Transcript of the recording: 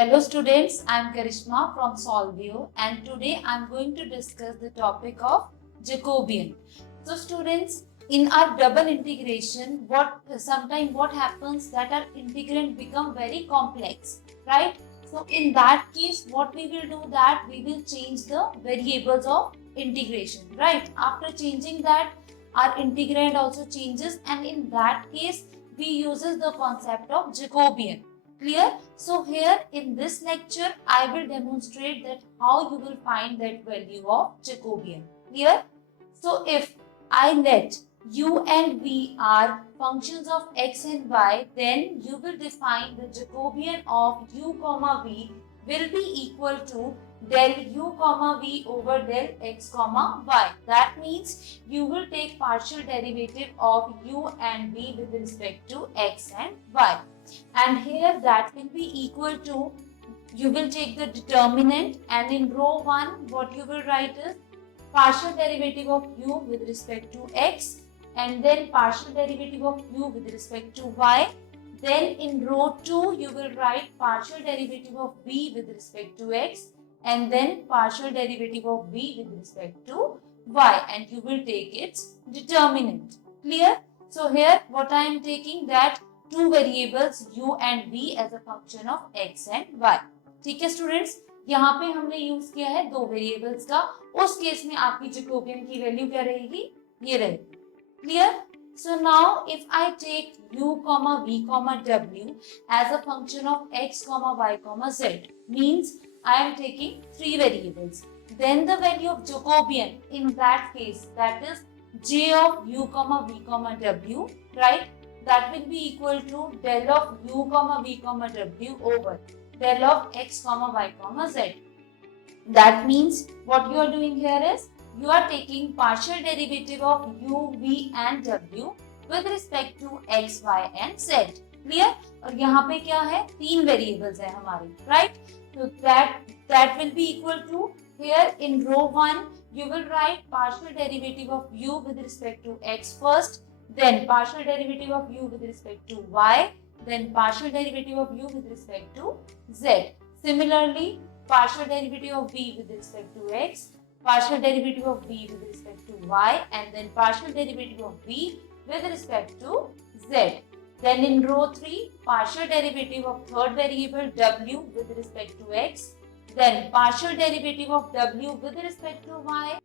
Hello students, I am Karishma from Solvio and today I am going to discuss the topic of Jacobian. So students, in our double integration, sometimes what happens that our integrand become very complex, right? So in that case, what we will do that we will change the variables of integration, right? After changing that, our integrand also changes, and in that case, we uses the concept of Jacobian. Clear? So here in this lecture, I will demonstrate that how you will find that value of Jacobian. Clear? So if I let u and v are functions of x and y, then you will define the Jacobian of u comma v will be equal to del u comma v over del x comma y. That means you will take partial derivative of u and v with respect to x and y. And here that will be equal to, you will take the determinant, and in row 1 what you will write is partial derivative of u with respect to x, and then partial derivative of u with respect to y. Then in row 2 you will write partial derivative of v with respect to x, and then partial derivative of v with respect to y, and you will take its determinant. Clear? So here what I am taking that two variables u and v as a function of x and y. ठीक है students, यहाँ पे हमने use किया है दो variables का. उस केस में आपकी जैकोबियन की वैल्यू क्या रहेगी? ये रहेगी. Clear? So now if I take u comma v comma w as a function of x comma y comma z, means I am taking three variables. Then the value of Jacobian in that case, that is j of u comma v comma w, right? That will be equal to del of u comma v comma w over del of x comma y comma z. That means what you are doing here is you are taking partial derivative of u, v and w with respect to x, y and z. Clear? और यहाँ पे क्या है? तीन variables है हमारे, right? So that will be equal to, here in row 1 you will write partial derivative of u with respect to x first, then partial derivative of u with respect to y, then partial derivative of u with respect to z. Similarly, partial derivative of v with respect to x, partial derivative of v with respect to y, and then partial derivative of v with respect to z. Then in row 3, partial derivative of third variable w with respect to x, then partial derivative of w with respect to y,